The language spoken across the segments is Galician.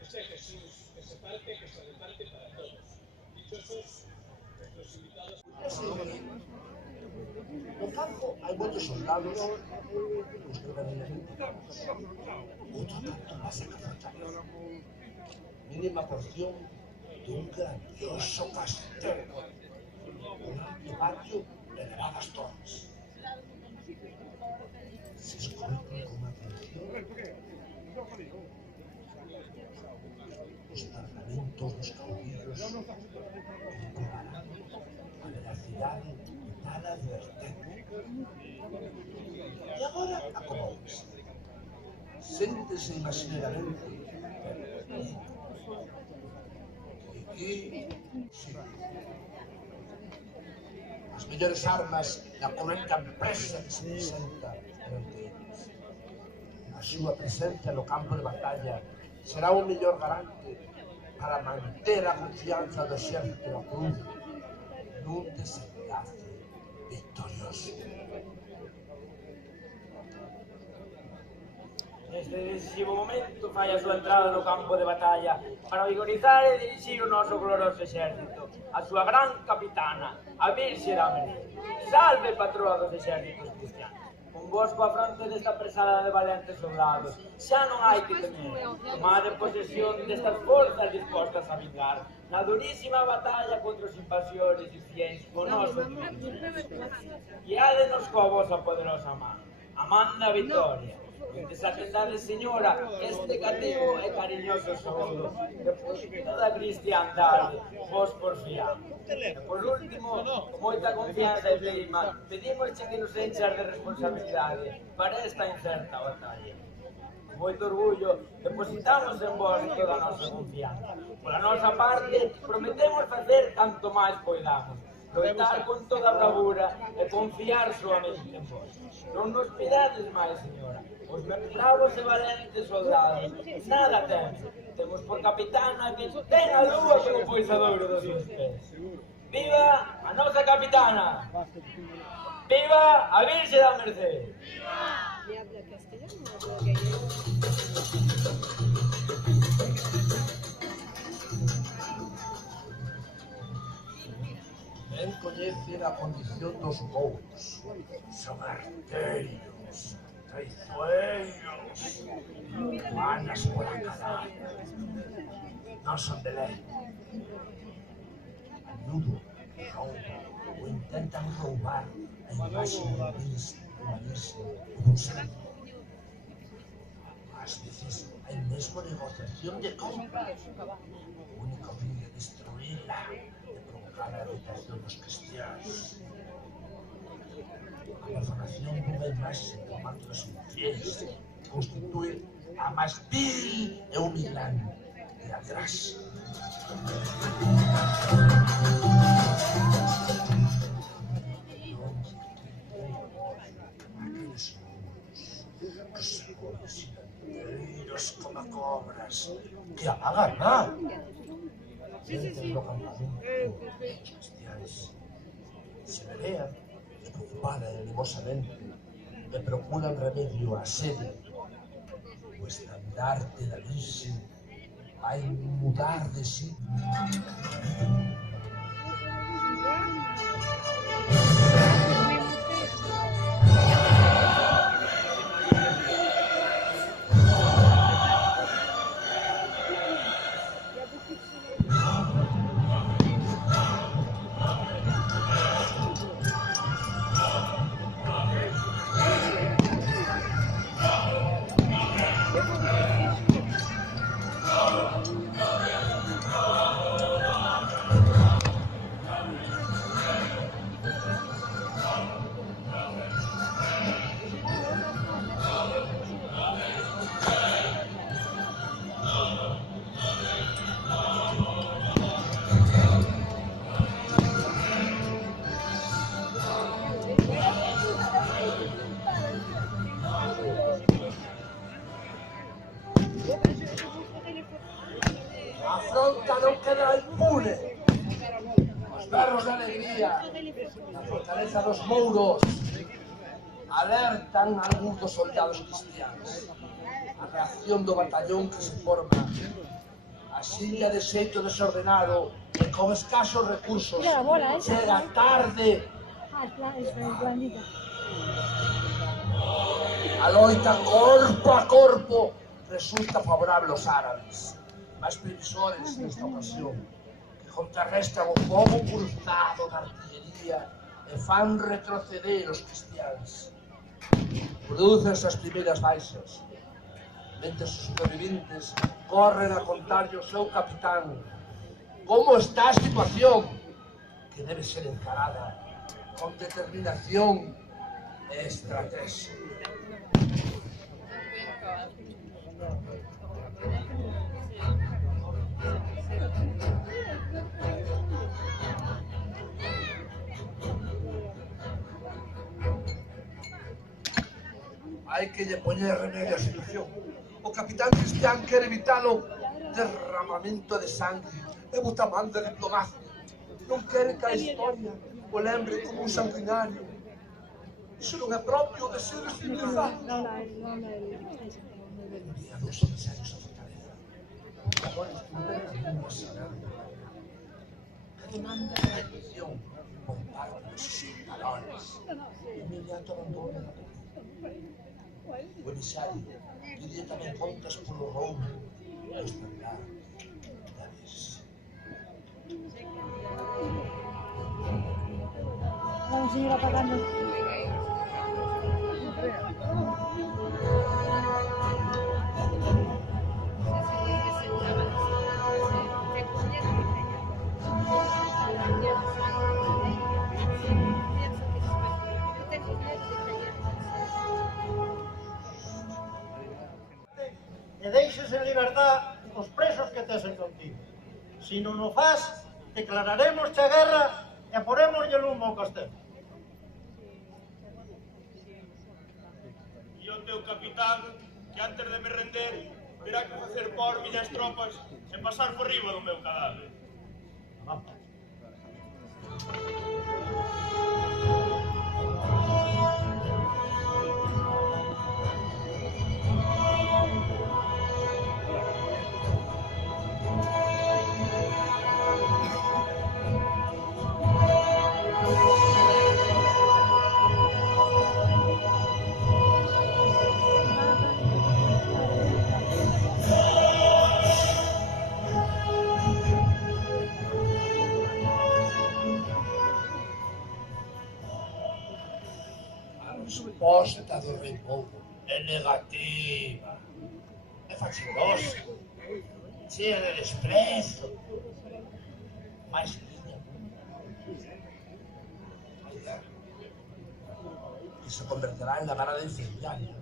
Este Jesús, que se parte para todos. Dichosos los invitados. No campo hai moitos soldados os que van identificados. Outro tanto máis acapachados. Mínima porción dun grandioso castelo. Un amplo patio de elevadas torres. Se escoitan con atención os parlamentos dos caudillos comprobarán a veracidade de tal advertencia. E agora acomódense. Séntese imaginariamente que sí, as mellores armas da cruenta empresa que se presenta perante eles. A súa presencia no campo de batalla será o mellor garante para manter a confianza do exército da cruz nun desenlace victorioso. Neste decisivo momento fai a súa entrada no campo de batalla para vigorizar e dirixir o noso glorioso exército, a súa gran capitana, a Virxe da Merced. Salve, patroa dos exércitos cristianos! Convosco a fronte desta presada de valentes soldados, xa non hai que temer. Tomade posesión destas forzas dispostas a vingar na durísima batalla contra os invasores e fiéis co noso Cristo. Guiádenos coa vosa poderosa man, a man da vitoria. Desatendade, señora, este cativo e cariñoso saúdo, de toda a cristiandade, vos porfiamos. E por último, con moita confianza e prima, pedimos que nos enchas de responsabilidade para esta incerta batalla. Con moito orgullo, depositamos en vos toda a nosa confianza. Pola nosa parte, prometemos facer tanto máis poidamos, loitar con toda a bravura e confiar soamente en vos. Non nos pidades máis, señora. Os bravos e valentes soldados nada temos. Temos por capitana que ten a lúa como poisadouro dos seus pés. Viva a nosa capitana! Viva a Virxe da Merced! Ben coñecen a condición dos bous. Son arterios, traizoeiros, manas por a cadalga. Non son de lei. A menudo rouban ou intentan roubar a imaxe da Virxe ou dun santo. Ás veces hai mesmo negociación de compra. O único fin de destruíla, de provocar a irritación dos cristianos. A profanación dunha imaxe do manto dos infieles constitúe a máis vil e humilante a graxa. Aqueles muros que se consideran inteiros como cobras que apagan nada. Dentro do campamento dos cristianos se pelean preocupada e animosamente e procuran remedio á sede. O estandarte da Virxe vai mudar de sí. berros de alegría na fortaleza dos Mouros alertan algúns dos soldados cristianos. A reacción do batallón que se forma asilla de xeito desordenado e con escasos recursos chega tarde. A loita corpo a corpo resulta favorable aos árabes, máis previsores nesta ocasión, que contrarrestan o fogo cruzado da artillería e fan retroceder os cristianos. Producen as primeiras baixas, mentre os sobreviventes corren a contarlle ao seu capitán como está a situación, que debe ser encarada con determinación e estrategia. Hai que lle poñer remedio á situación. O capitán Cristián quere evitar o derramamento de sangre e bota man de diplomacia. Non quere que a historia o lembre como un sanguinario. Iso non é propio de ser civilizado. Envía dos emisarios a fortaleza. Agora escupen as línguas que demanda a rendición por parte dos usurpadores. Inmediato abandono da costa. O emisario pide tamén contas polo roubo e a estabilidade da Virxe. Vamos a ir apagando. E deixes en liberdad os presos que tesen contigo. Se non o faz, declararemos a guerra e poremos lume ao castelo. E o teu capitán, que antes de me render, terá que facer por miñas tropas e pasar por riba do meu cadáver. Vamos. Resposta do rei Mouro é negativa, é facciosa, cheia de desprezo, mais linha. Que se converterá en la vara de incendiaria,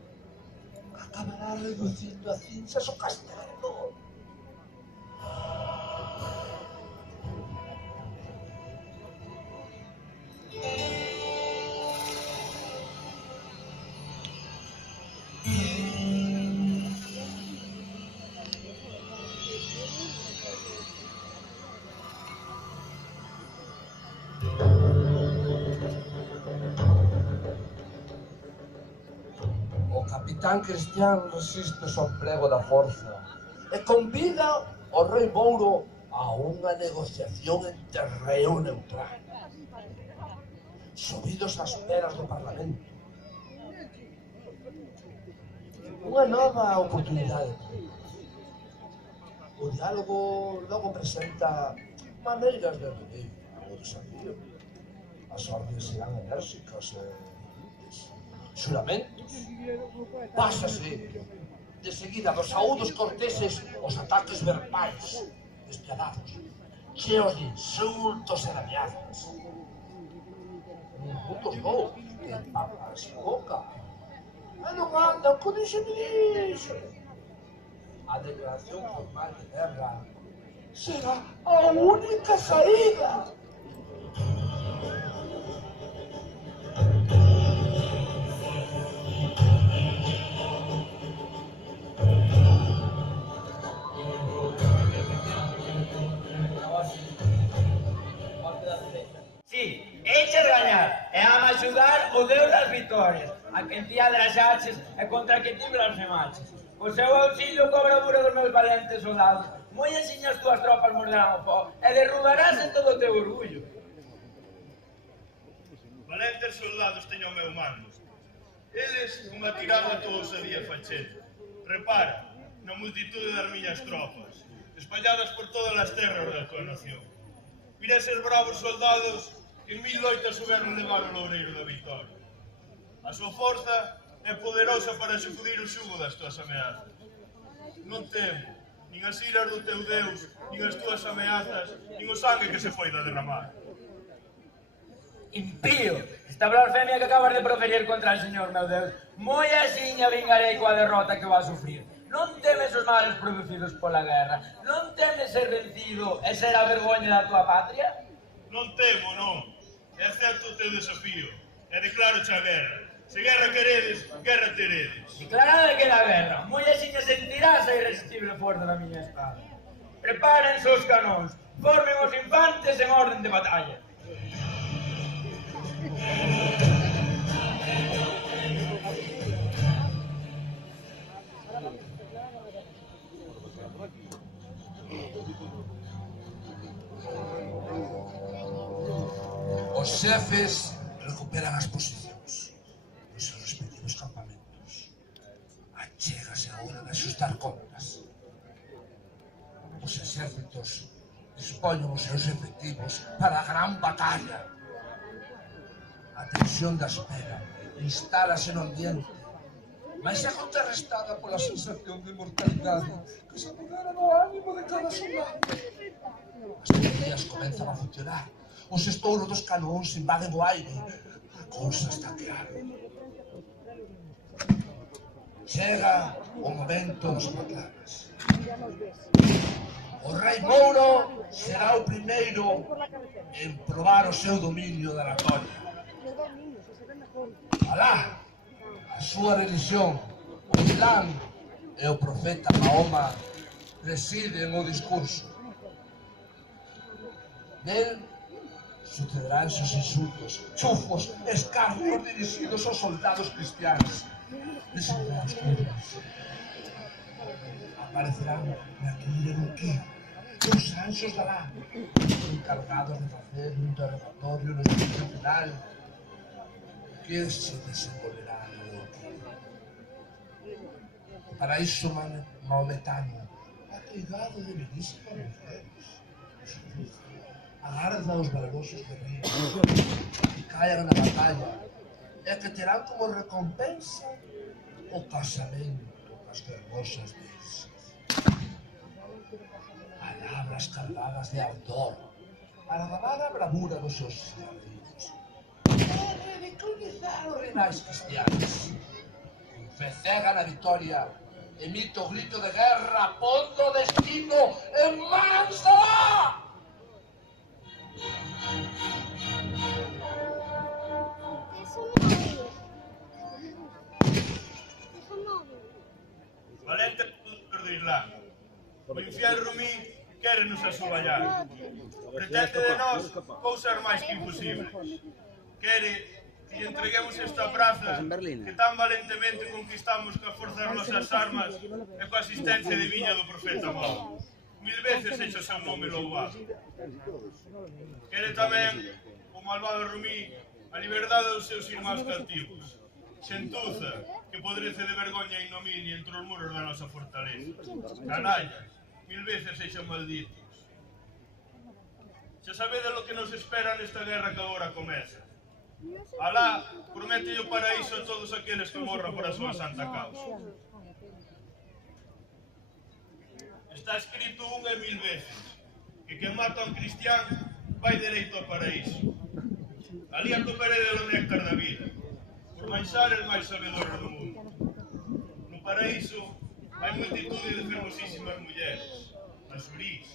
acabará reducindo a cinzas o castelo. O capitán Cristián resiste o emprego da forza e convida o rei Mouro a unha negociación en terreo neutral, subidos ás peras do Parlamento. Unha nova oportunidade. O diálogo logo presenta maneiras de remedio o desafío. As ordes serán enérxicas e xuramentos. Pásase de seguida dos saúdos corteses os ataques verbais despiadados, cheos de insultos e de ameazas. Putos loucos, que papas a boca. E non andan con iso. A declaración formal de guerra será a única saída. Parte da derecha. Sí, eches gañar, e ama axudar o Deus das vitorias, a quen ti adraxaches e contra quen ti blasfemaches. O seu auxilio cobra bravura dos meus valentes soldados, moi asiña as túas tropas morderán o pó, e derrubarás en todo o teu orgullo. Valentes soldados teño ao meu mando. Eles como atiraban a todos a día fachete. Repara, na multitude das miñas tropas, espalladas por todas as terras da tua nación. Mira eses bravos soldados que en 1000 loitas souberon levar o loureiro da vitória. A súa forza é poderosa para sacudir o xugo das tuas ameazas. Non temo, nin as iras do teu Deus, nin as tuas ameazas, nin o sangue que se foi da derramar. Impío, esta blasfemia que acabas de proferir contra o Señor, meu Deus, moi asiña vingarei coa derrota que vas sufrir. Non temes os males producidos pola guerra, non temes ser vencido e ser a vergoña da tua patria? Non temo, non. E acepto o teu desafío. E declaro-te a guerra. Se guerra queredes, guerra teredes. Declarada que da guerra, moi asiña sentirás a irresistible forza da miña espada. Prepárense os canóns, formen os infantes en orden de batalla. Os xefes recuperan as posicións dos seus respectivos campamentos. Achégase a hora de axustar contas. Os exércitos dispoñen os seus efectivos para a gran batalla. A tensión da espera instálase no ambiente, mas é contrarrestada pola sensación de mortalidade que se apodera no ánimo de cada soldado. As baterías comenzan a funcionar. Os estouros dos canóns invaden o aire. A cousa está clara. Chega o momento dos proclamas. O rei Mouro será o primeiro en probar o seu dominio da Anatolia. Alá, a súa religión, o Islam e o profeta Mahoma presiden o discurso. Nel sucederán os insultos, chufos, escarnios dirixidos aos soldados cristianos. Descenderán os curas. Aparecerán Naquil e Nuquil, os anxos de Alá, encargados de facer un interrogatorio no juicio final que se desenvolverá no Nuquil. O paraíso maometano, atrigado de belísimas mujeres, agarda os valerosos guerreiros que caian na batalla e que terán como recompensa o casamento das fermosas virxes. Palabras cargadas de ardor para ganar a bravura dos seus guerreiros e ridiculizar os rivais cristianos. Con fe cega na vitoria, emite o grito de guerra, pondo o destino en mans de Alá. Valentes do Islam. O infiel Rumí quérenos asoballar. Pretende de nós cousas máis que imposibles. Quere que lle entreguemos esta praza que tan valentemente conquistamos coa forza das nosas armas e coa asistencia divina do profeta Mahoma. 1000 veces hecho o seu nome louvado. Quere tamén o malvado Rumí a liberdade dos seus irmáns cativos. Xentuza, que podrece de vergoña e ignominia entre os muros da nosa fortaleza. Canallas, 1000 veces sexan malditos. Xa sabedes o que nos espera nesta guerra que agora comeza. Alá promete o paraíso a todos aqueles que morran por a súa santa causa. Está escrito 1 e 1000 veces que quen mata a un cristián vai dereito ao paraíso. Ali atoparei o néctar da vida, por manxares máis sabedores do mundo. No paraíso hai multitude de fermosísimas mulleres, as urís,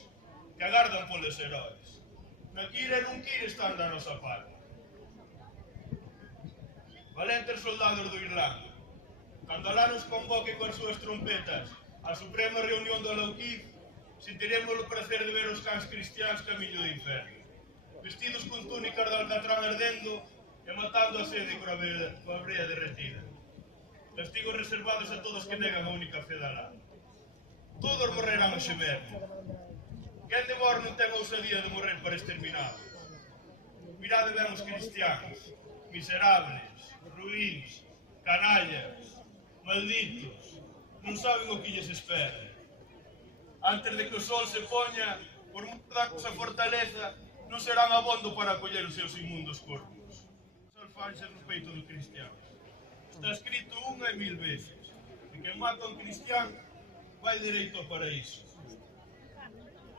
que agardan polos heróis. Naquil e Nuquil están da nosa parte. Valentes soldados do Irlanda, cando Alá nos convoque coas súas trompetas a suprema reunión do Alauquif, sentiremos o prazer de ver os cans cristiáns camiño do inferno. vestidos con túnicas de alcatrán ardendo e matando a sede coa brea derretida. Castigos reservados a todos que negan a única fe da Alá. Todos morrerán hoxe mesmo. Quen de vós non ten ousadía de morrer para exterminados? Mirade ben os cristianos, miserables, ruíns, canallas, malditos, non saben o que lles espera. Antes de que o sol se poña, por muda cosa fortaleza, non serán abondo para acoller os seus inmundos corpos. Os alfanxes no peito do cristiano. Está escrito 1 e 1000 veces, que quen mata a un cristián vai dereito ao paraíso.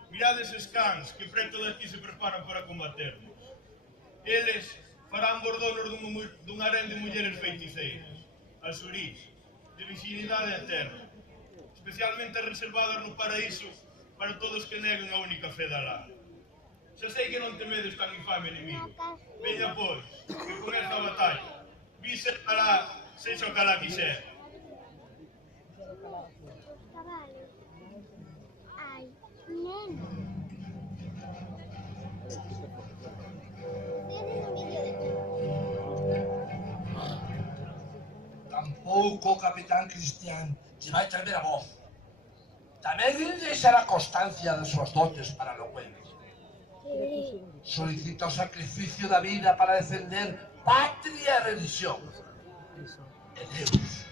Mirade eses cans que preto de aquí se preparan para combaternos. Eles farán bordonos dun harén de mulleres feiticeiras, azurís, de virginidade eterna, especialmente reservadas no paraíso para todos que neguen a única fe da Alá. Xa sei que non temedes tan infame inimigo. Veña, pois, que comeza a batalla. Vise Alá, sexa o que Alá quixera. Ai, neno. Tampouco o capitán Cristián se vai traer a voz. Tamén lhe deixará constancia das súas dotes para a elocuencia. Solicita o sacrificio da vida para defender patria e religión. E Deus.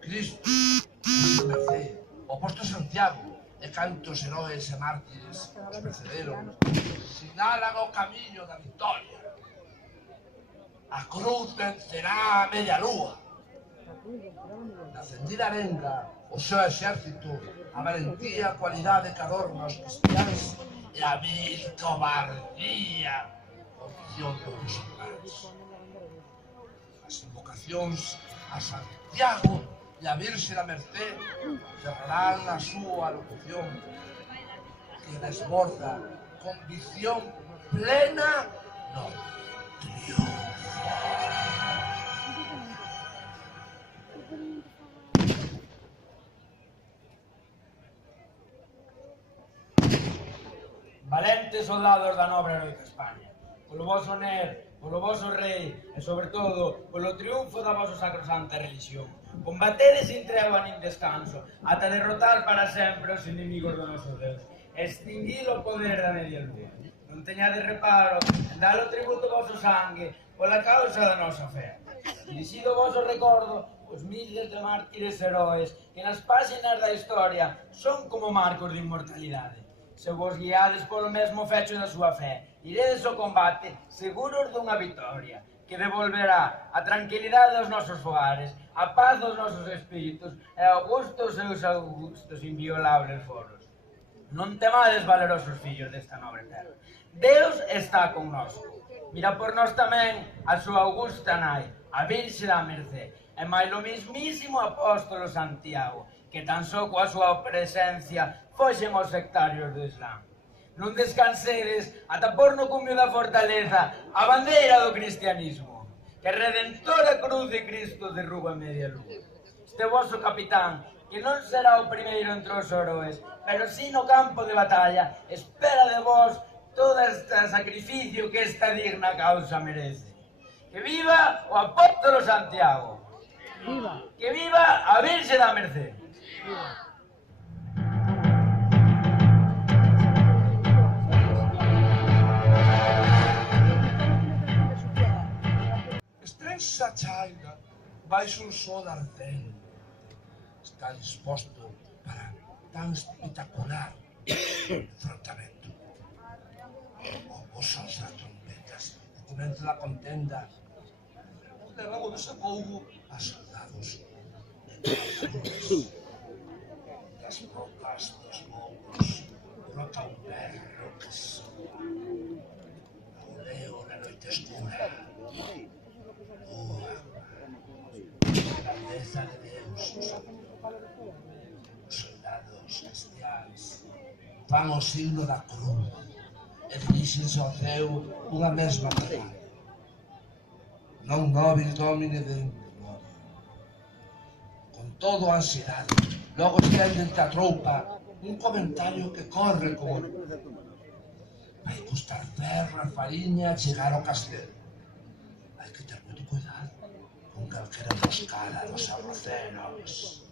Cristo, merced, o posto Santiago e cantos heróis e mártires os precederon, sinalan o camiño da victoria. A cruz vencerá a media lúa. Na cendida arenga, o seu exército, a valentía, a cualidade que adorna os cristiáns e a vil cobardía, condición dos musulmanes. As invocacións a Santiago e a Virxe da Merced cerrarán a súa locución que desborda convicción plena no triunfo. Valentes soldados da nobre heroica España, polo voso ner, polo voso rei e, sobre todo, polo triunfo da vosa sacrosanta religión. Combatedes sin tregua nin descanso, ata derrotar para sempre os inimigos do noso Deus, extinguir o poder da media lúa. Non teñades reparo en dar o tributo ao voso sangue pola causa da nosa fe. Dirixido o voso recordo, os miles de mártires heróis que nas páxinas da historia son como marcos de inmortalidade. Se vos guiades polo mesmo fecho da súa fe, iredes ao combate seguros dunha vitoria, que devolverá a tranquilidade aos nosos fogares, a paz dos nosos espíritus e ao gusto os seus augustos inviolables foros. Non temades, valerosos fillos desta nobre terra. Deus está connosco. Mira por nós tamén a súa augusta nai, a Virxe da Merced, e máis o mismísimo apóstolo Santiago, que tan só coa súa presencia foxen os sectarios do Islam. Non descansedes ata por no cumio da fortaleza a bandeira do cristianismo, que redentora cruz de Cristo derruba media luz. Este voso capitán, que non será o primeiro entre os heróis, pero si no campo de batalla, espera de vos todo este sacrificio que esta digna causa merece. Que viva o apóstolo Santiago! Que viva a Virxe da Merced! Extensa chaira baixo un sol ardente. Está disposto para tan espectacular enfrontamento. Os sons das trompetas comenta a contenda. Levago de sacougo a soldados das bocas dos mouros brota un berro que son o leo na noite escura. A grandeza de Deus. Os soldados cristiáns fan o signo da cruz e dirixense ao ceo unha mesma palabra. Non nobis domine dentro. Con todo a ansiedade, logo estendente a troupa un comentario que corre como... Vai custar ferro a fariña chegar ao castelo. Hai que ter moito cuidado con calquera emboscada dos sarracenos.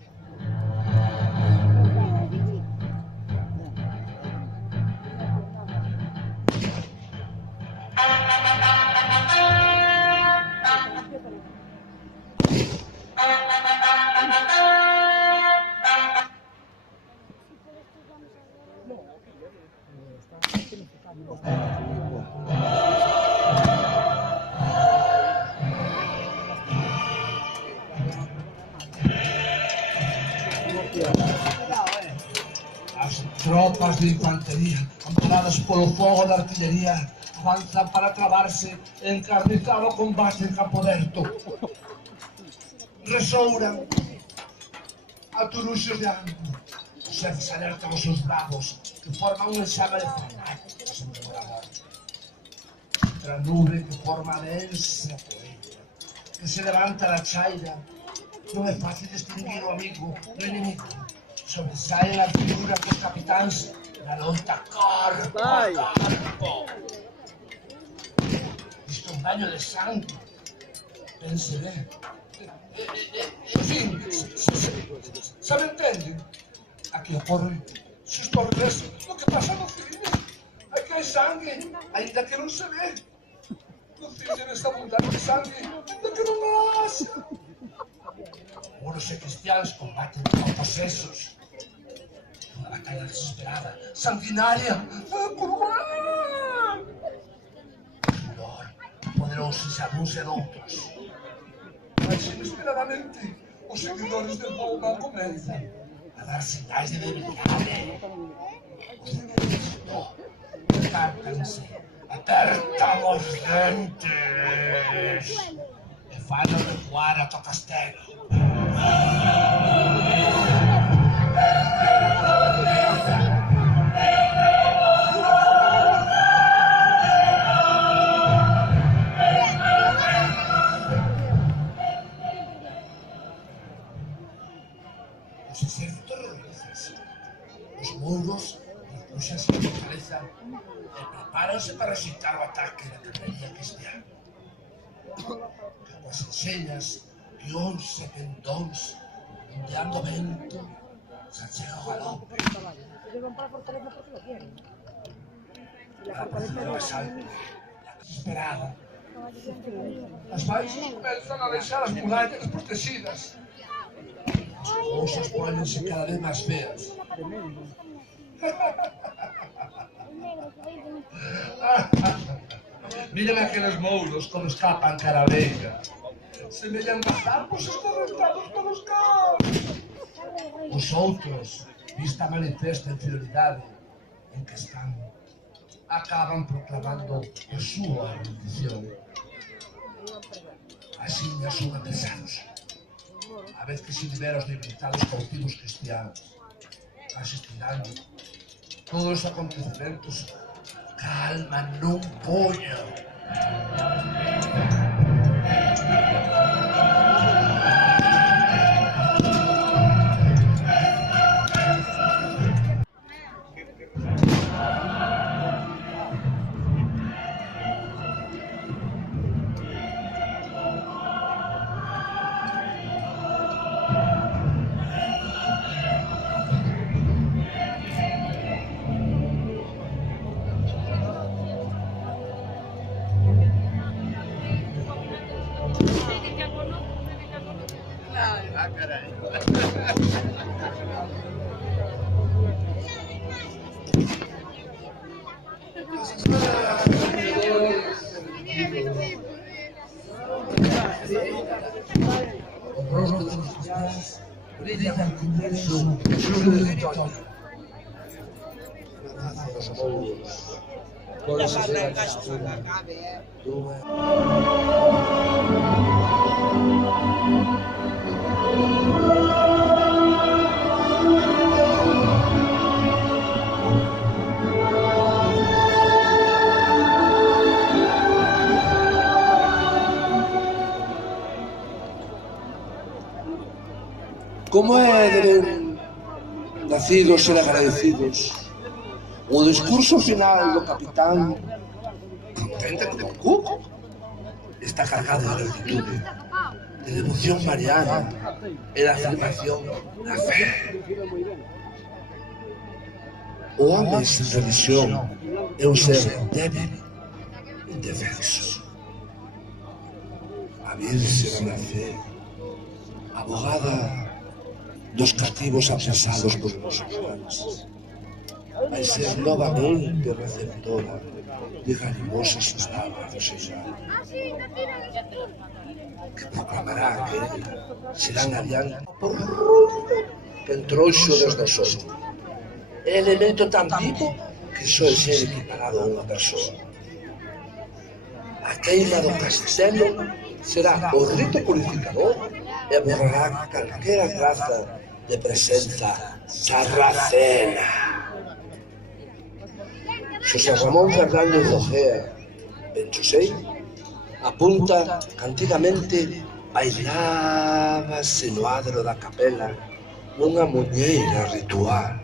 As tropas de infantería, amparadas polo fogo da artillería, avanzan para trabarse en encarnizado combate en campo aberto. Resouran a turuxos de ángulo. Os xefes alertan os seus bravos, que forman un enxame de fanáticos en devorador. Outra nube que forma densa poeira, que se levanta da chaira. Non é fácil distinguir o amigo do inimigo. Sobresaen as figuras dos capitáns na loita corpo a corpo. Isto é un baño de sangue. Pense ben. En fin, se me entende? Aquí ocorre xusto ao revés do que pasa no cine. Aquí hai sangue, ainda que non se ve. No cine nesta abundante sangue, ainda que non haxa. Moros e cristianos combaten con posesos. Unha batalla desesperada, sanguinaria, cruel. Furor, poderosos algúns e doutros. Mas inesperadamente, os seguidores de Roma comenzan a dar sinais de debilidade. Os seguidores cártanse, apertan os dentes e fan recuar ata o castelo. Os exércitos realizan, os mouros recluxanse na fortaleza e prepáranse para xitar o ataque da caballería cristiana. Que coas enseñas, guións e pendóns, ondeando vento, se achega ao galope. A procedura asalto, la desesperada. As baixas comenzan a deixar as murallas protegidas. As cousas póñense cada vez máis feas. Miren aqueles mouros como escapan cara a Veiga. Semellan bazarpos escorrentados polos campos. Os outros, vista manifesta inferioridade en que están, acaban proclamando a súa rendición. Así a súa pesados. A vez que se libera os debilitados cautivos cristianos, asistirán todos os acontecementos calman nun puño. Os rostros dos cristianos brillan con su victoria. Na taza dos mouros, pódese ver a textura dunha... Como é de ver nacidos ser agradecidos. O discurso final do capitán, contente de Cook, está cargado de gratitude, de devoción mariana e da afirmación da fe. O home sin religión é un ser débil, indefenso. A Virxe da Mercé, abogada dos cativos apresados por os musulmanes, vai ser novamente receptora de garimosas palabras do Señor, que proclamará que serán adiante por rumbo que entrouxo desde o sol. É elemento tan vivo que só é ser equiparado a unha persoa. A queima do castelo será o rito purificador e borrará calquera traza de presenza sarracena. Xosé Ramón Fernández Ojea, ben Xosei, apunta que antigamente bailábase no adro da capela unha muñeira ritual,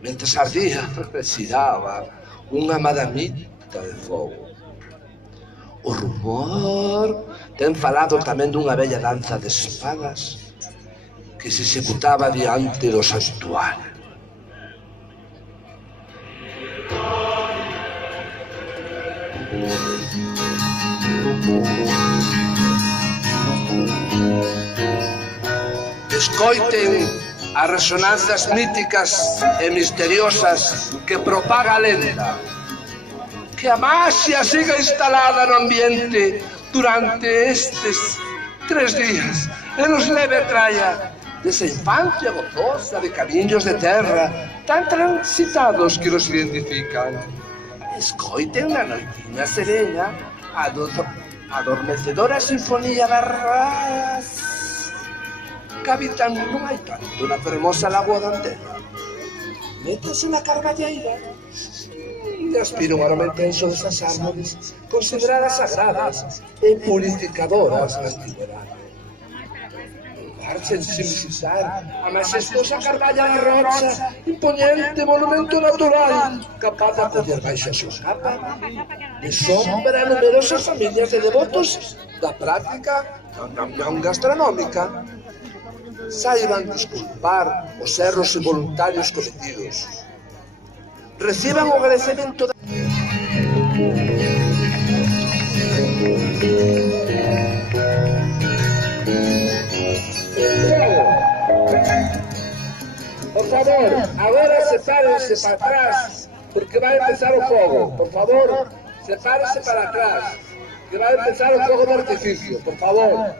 mentres ardía xiraba unha madamita de fogo. O rumor ten falado tamén dunha bella danza de espadas que se executaba diante do santuario. Escoiten as resonancias míticas e misteriosas que propaga a lenda. Que a maxia siga instalada no ambiente durante estes 3 días e nos leve a traia desa infancia gozosa de camiños de terra tan transitados que nos identifican. Escoiten na noitinha serena a adormecedora sinfonía das ras que habitan non hai tanto na fermosa lagoa da Antena. Métanse na carballeira e aspiran ao aroma intenso desas árboles consideradas sagradas e purificadoras na antigüedade. Marchen sin visitar a majestuosa Carballa da Rocha, imponente monumento natural capaz de acoller baixo a súa capa de sombra a numerosas familias de devotos da práctica da unión gastronómica. Saiban disculpar os erros involuntarios cometidos. Reciban o agradecemento da... Por favor, agora sepárense para atrás, porque vai empezar o fogo. Por favor, sepárense para atrás, que vai empezar o fogo de artificio. Por favor.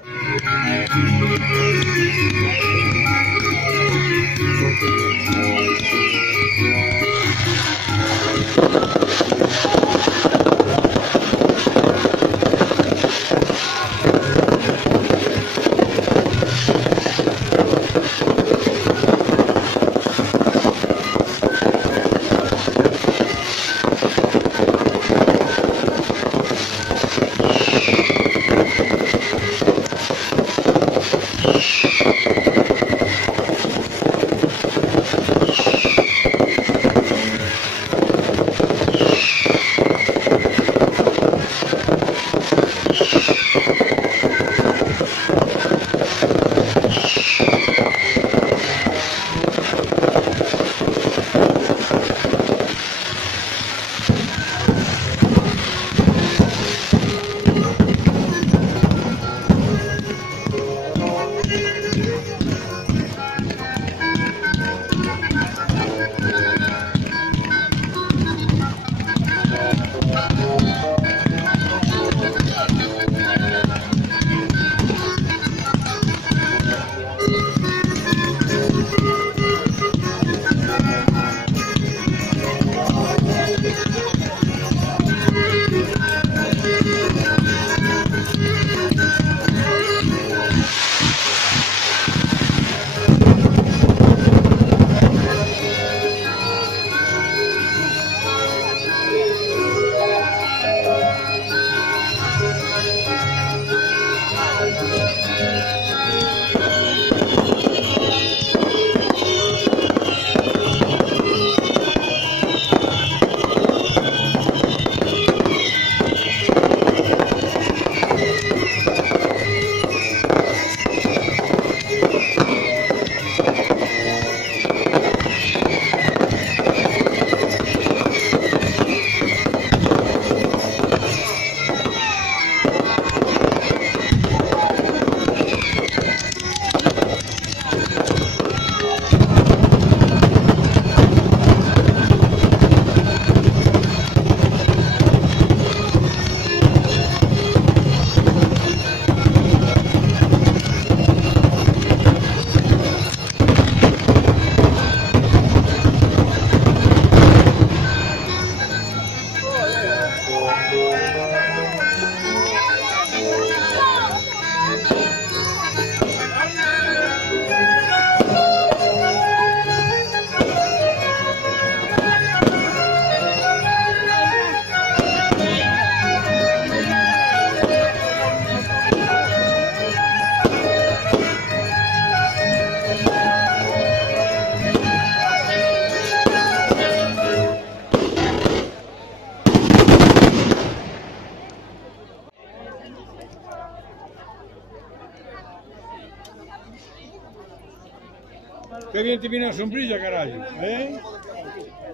Qué bien te viene la sombrilla, carajo. ¿Eh?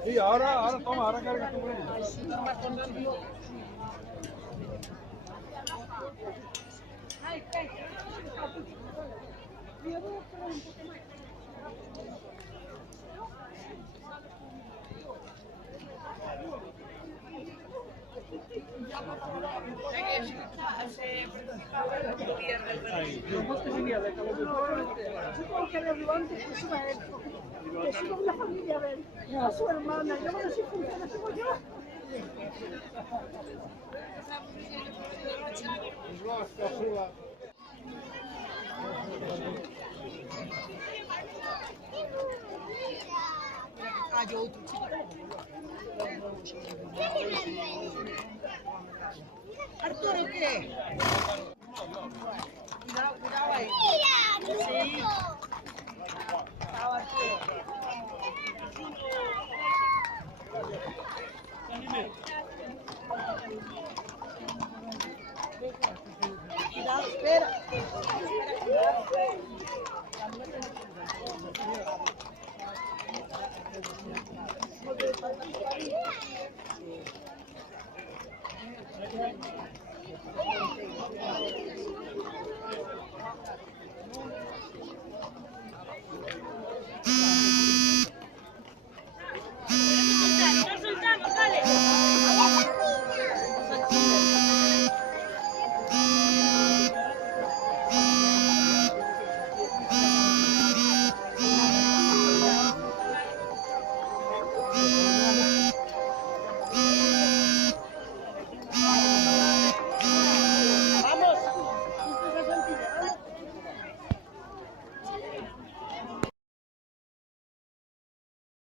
Sí, ahora toma, ahora carga tu sombrilla. Supongo que verlo antes que suba él. Que suba la familia a ver a su hermana. Yo no sé si funciona como yo. Arturo, ¿qué? Cuidado ahí. Sí. Cuidado, espera.